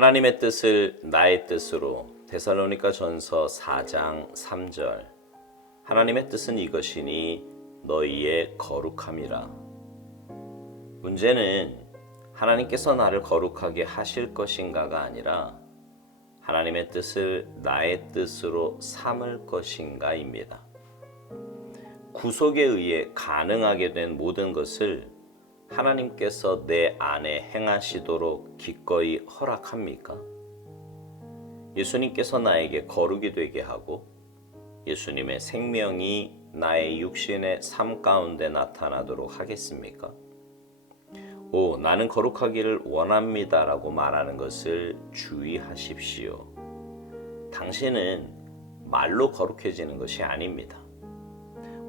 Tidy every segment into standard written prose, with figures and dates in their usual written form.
하나님의 뜻을 나의 뜻으로. 데살로니가 전서 4장 3절. 하나님의 뜻은 이것이니 너희의 거룩함이라. 문제는 하나님께서 나를 거룩하게 하실 것인가가 아니라 하나님의 뜻을 나의 뜻으로 삼을 것인가입니다. 구속에 의해 가능하게 된 모든 것을 하나님께서 내 안에 행하시도록 기꺼이 허락합니까? 예수님께서 나에게 거룩이 되게 하고 예수님의 생명이 나의 육신의 삶 가운데 나타나도록 하겠습니까? 나는 거룩하기를 원합니다 라고 말하는 것을 주의하십시오. 당신은 말로 거룩해지는 것이 아닙니다.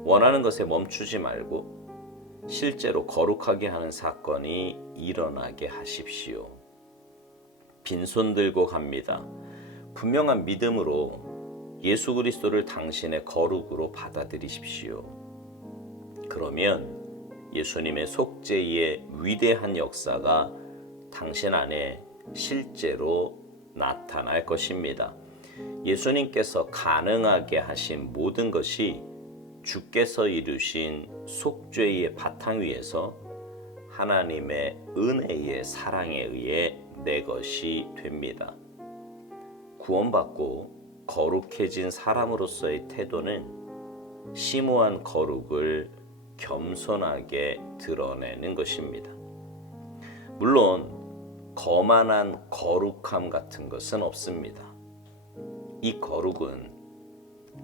원하는 것에 멈추지 말고 실제로 거룩하게 하는 사건이 일어나게 하십시오. 빈손 들고 갑니다. 분명한 믿음으로 예수 그리스도를 당신의 거룩으로 받아들이십시오. 그러면 예수님의 속죄의 위대한 역사가 당신 안에 실제로 나타날 것입니다. 예수님께서 가능하게 하신 모든 것이 주께서 이루신 속죄의 바탕 위에서 하나님의 은혜의 사랑에 의해 내 것이 됩니다. 구원받고 거룩해진 사람으로서의 태도는 심오한 거룩을 겸손하게 드러내는 것입니다. 물론 거만한 거룩함 같은 것은 없습니다. 이 거룩은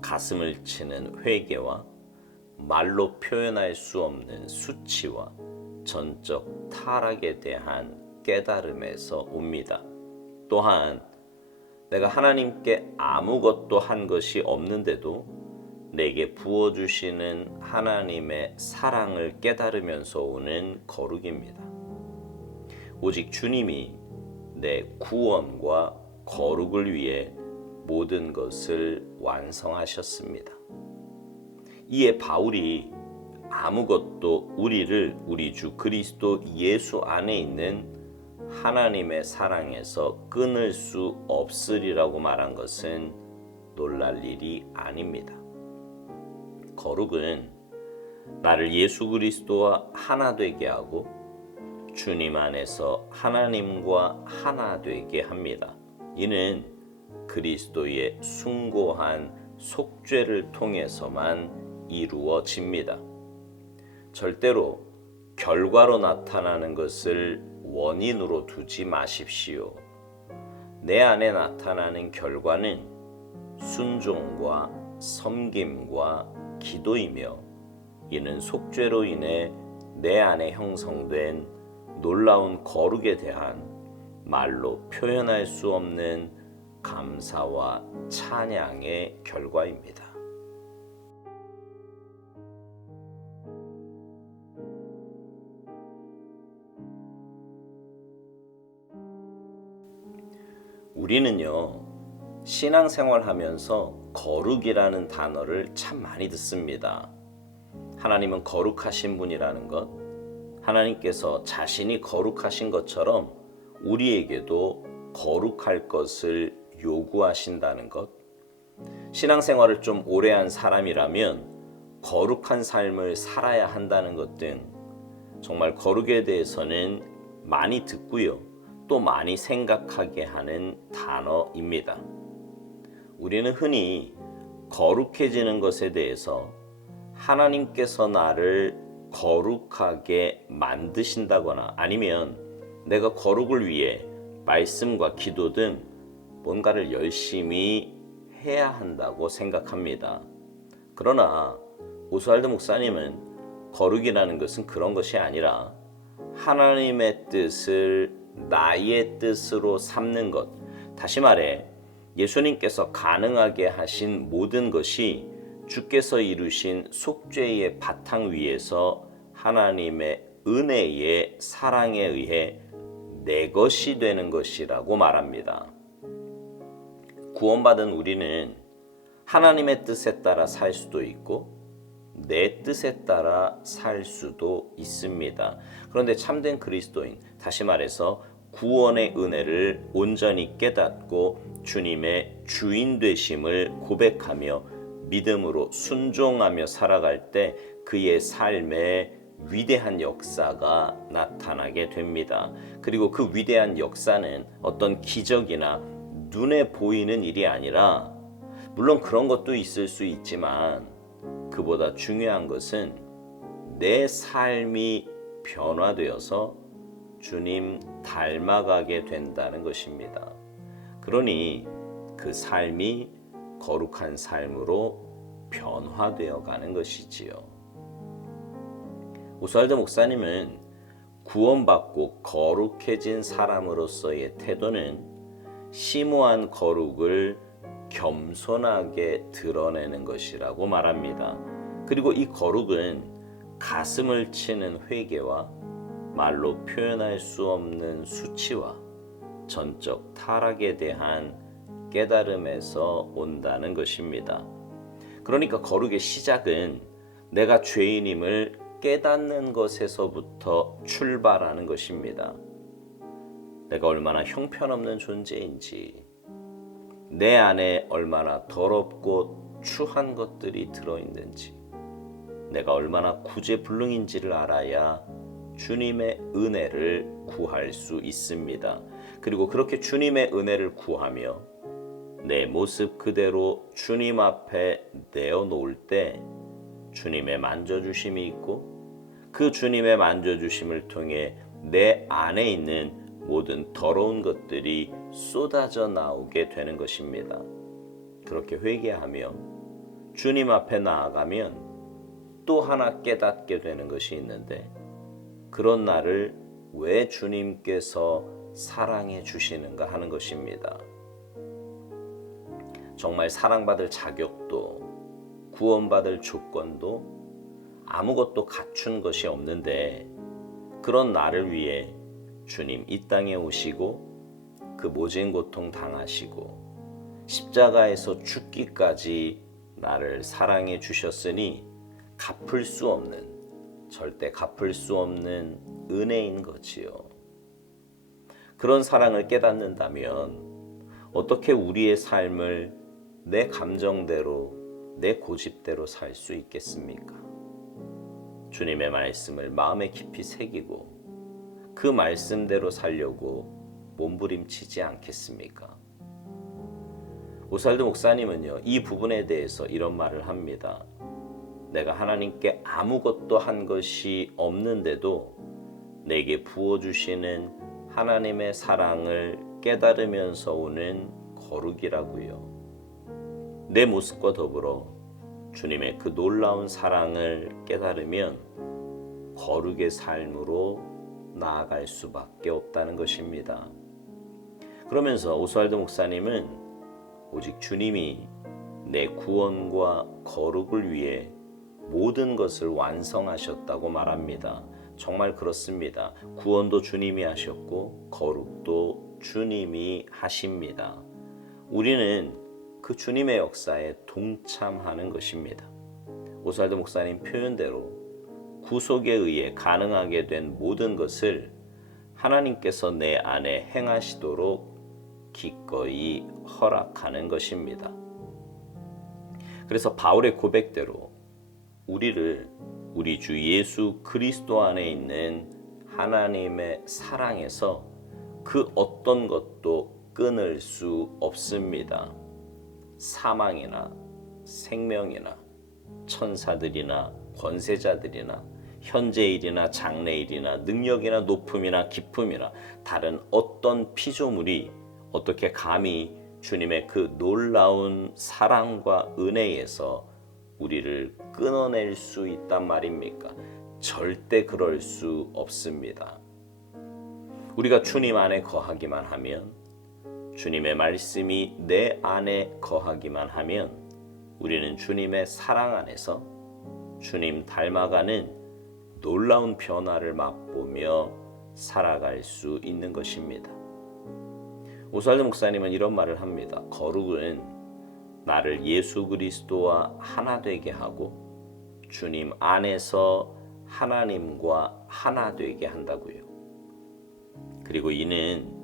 가슴을 치는 회개와 말로 표현할 수 없는 수치와 전적 타락에 대한 깨달음에서 옵니다. 또한 내가 하나님께 아무것도 한 것이 없는데도 내게 부어주시는 하나님의 사랑을 깨달으면서 오는 거룩입니다. 오직 주님이 내 구원과 거룩을 위해 모든 것을 완성하셨습니다. 이에 바울이 아무것도 우리 주 그리스도 예수 안에 있는 하나님의 사랑에서 끊을 수 없으리라고 말한 것은 놀랄 일이 아닙니다. 거룩은 나를 예수 그리스도와 하나 되게 하고 주님 안에서 하나님과 하나 되게 합니다. 이는 그리스도의 숭고한 속죄를 통해서만 이루어집니다. 절대로 결과로 나타나는 것을 원인으로 두지 마십시오. 내 안에 나타나는 결과는 순종과 섬김과 기도이며 이는 속죄로 인해 내 안에 형성된 놀라운 거룩에 대한 말로 표현할 수 없는 감사와 찬양의 결과입니다. 우리는요, 신앙생활하면서 거룩이라는 단어를 참 많이 듣습니다. 하나님은 거룩하신 분이라는 것, 하나님께서 자신이 거룩하신 것처럼 우리에게도 거룩할 것을 요구하신다는 것, 신앙생활을 좀 오래 한 사람이라면 거룩한 삶을 살아야 한다는 것 등 정말 거룩에 대해서는 많이 듣고요, 또 많이 생각하게 하는 단어입니다. 우리는 흔히 거룩해지는 것에 대해서 하나님께서 나를 거룩하게 만드신다거나 아니면 내가 거룩을 위해 말씀과 기도 등 뭔가를 열심히 해야 한다고 생각합니다. 그러나 오스왈드 목사님은 거룩이라는 것은 그런 것이 아니라 하나님의 뜻을 나의 뜻으로 삼는 것, 다시 말해 예수님께서 가능하게 하신 모든 것이 주께서 이루신 속죄의 바탕 위에서 하나님의 은혜의 사랑에 의해 내 것이 되는 것이라고 말합니다. 구원받은 우리는 하나님의 뜻에 따라 살 수도 있고 내 뜻에 따라 살 수도 있습니다. 그런데 참된 그리스도인, 다시 말해서 구원의 은혜를 온전히 깨닫고 주님의 주인 되심을 고백하며 믿음으로 순종하며 살아갈 때 그의 삶에 위대한 역사가 나타나게 됩니다. 그리고 그 위대한 역사는 어떤 기적이나 눈에 보이는 일이 아니라, 물론 그런 것도 있을 수 있지만 그보다 중요한 것은 내 삶이 변화되어서 주님 닮아가게 된다는 것입니다. 그러니 그 삶이 거룩한 삶으로 변화되어 가는 것이지요. 오스왈드 목사님은 구원받고 거룩해진 사람으로서의 태도는 심오한 거룩을 겸손하게 드러내는 것이라고 말합니다. 그리고 이 거룩은 가슴을 치는 회개와 말로 표현할 수 없는 수치와 전적 타락에 대한 깨달음에서 온다는 것입니다. 그러니까 거룩의 시작은 내가 죄인임을 깨닫는 것에서부터 출발하는 것입니다. 내가 얼마나 형편없는 존재인지, 내 안에 얼마나 더럽고 추한 것들이 들어있는지, 내가 얼마나 구제불능인지를 알아야 주님의 은혜를 구할 수 있습니다. 그리고 그렇게 주님의 은혜를 구하며 내 모습 그대로 주님 앞에 내어놓을 때 주님의 만져주심이 있고, 그 주님의 만져주심을 통해 내 안에 있는 모든 더러운 것들이 쏟아져 나오게 되는 것입니다. 그렇게 회개하며 주님 앞에 나아가면 또 하나 깨닫게 되는 것이 있는데, 그런 나를 왜 주님께서 사랑해 주시는가 하는 것입니다. 정말 사랑받을 자격도 구원받을 조건도 아무것도 갖춘 것이 없는데, 그런 나를 위해 주님 이 땅에 오시고 그 모진 고통 당하시고 십자가에서 죽기까지 나를 사랑해 주셨으니 갚을 수 없는, 절대 갚을 수 없는 은혜인 거지요. 그런 사랑을 깨닫는다면 어떻게 우리의 삶을 내 감정대로, 내 고집대로 살 수 있겠습니까? 주님의 말씀을 마음에 깊이 새기고 그 말씀대로 살려고 몸부림치지 않겠습니까? 오스왈드 목사님은요, 이 부분에 대해서 이런 말을 합니다. 내가 하나님께 아무것도 한 것이 없는데도 내게 부어주시는 하나님의 사랑을 깨달으면서 오는 거룩이라고요. 내 모습과 더불어 주님의 그 놀라운 사랑을 깨달으면 거룩의 삶으로 나아갈 수밖에 없다는 것입니다. 그러면서 오스왈드 목사님은 오직 주님이 내 구원과 거룩을 위해 모든 것을 완성하셨다고 말합니다. 정말 그렇습니다. 구원도 주님이 하셨고 거룩도 주님이 하십니다. 우리는 그 주님의 역사에 동참하는 것입니다. 오스왈드 목사님 표현대로 구속에 의해 가능하게 된 모든 것을 하나님께서 내 안에 행하시도록 기꺼이 허락하는 것입니다. 그래서 바울의 고백대로 우리를 우리 주 예수 그리스도 안에 있는 하나님의 사랑에서 그 어떤 것도 끊을 수 없습니다. 사망이나 생명이나 천사들이나 권세자들이나 현재일이나 장래일이나 능력이나 높음이나 기쁨이나 다른 어떤 피조물이 어떻게 감히 주님의 그 놀라운 사랑과 은혜에서 우리를 끊어낼 수 있단 말입니까? 절대 그럴 수 없습니다. 우리가 주님 안에 거하기만 하면, 주님의 말씀이 내 안에 거하기만 하면 우리는 주님의 사랑 안에서 주님 닮아가는 놀라운 변화를 맛보며 살아갈 수 있는 것입니다. 오스왈드 목사님은 이런 말을 합니다. 거룩은 나를 예수 그리스도와 하나 되게 하고 주님 안에서 하나님과 하나 되게 한다고요. 그리고 이는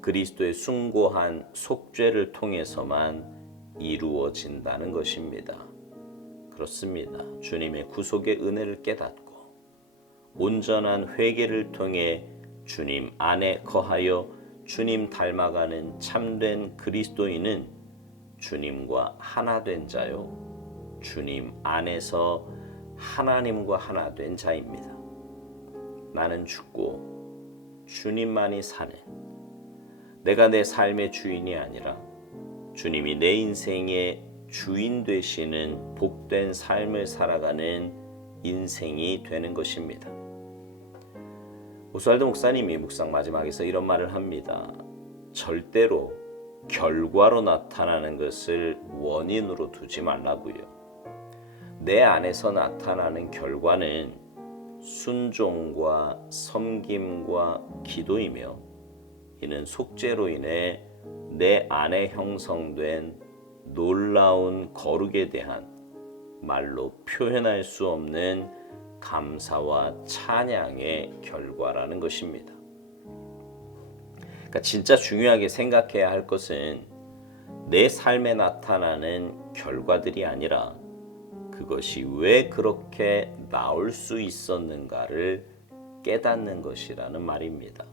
그리스도의 숭고한 속죄를 통해서만 이루어진다는 것입니다. 그렇습니다. 주님의 구속의 은혜를 깨닫고 온전한 회개를 통해 주님 안에 거하여 주님 닮아가는 참된 그리스도인은 주님과 하나 된 자요, 주님 안에서 하나님과 하나 된 자입니다. 나는 죽고 주님만이 사는, 내가 내 삶의 주인이 아니라 주님이 내 인생의 주인 되시는 복된 삶을 살아가는 인생이 되는 것입니다. 오스왈드 목사님이 묵상 마지막에서 이런 말을 합니다. 절대로 결과로 나타나는 것을 원인으로 두지 말라고요. 내 안에서 나타나는 결과는 순종과 섬김과 기도이며, 이는 속죄로 인해 내 안에 형성된 놀라운 거룩에 대한 말로 표현할 수 없는 감사와 찬양의 결과라는 것입니다. 그러니까 진짜 중요하게 생각해야 할 것은 내 삶에 나타나는 결과들이 아니라 그것이 왜 그렇게 나올 수 있었는가를 깨닫는 것이라는 말입니다.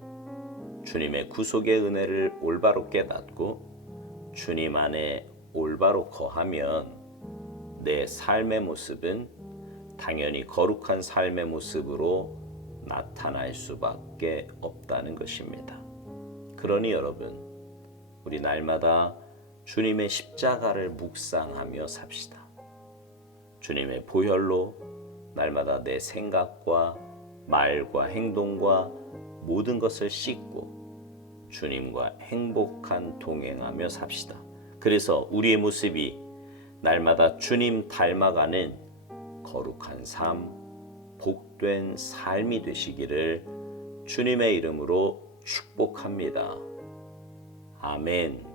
주님의 구속의 은혜를 올바로 깨닫고 주님 안에 올바로 거하면 내 삶의 모습은 당연히 거룩한 삶의 모습으로 나타날 수밖에 없다는 것입니다. 그러니 여러분, 우리 날마다 주님의 십자가를 묵상하며 삽시다. 주님의 보혈로 날마다 내 생각과 말과 행동과 모든 것을 씻고 주님과 행복한 동행하며 삽시다. 그래서 우리의 모습이 날마다 주님 닮아가는 거룩한 삶, 복된 삶이 되시기를 주님의 이름으로 축복합니다. 아멘.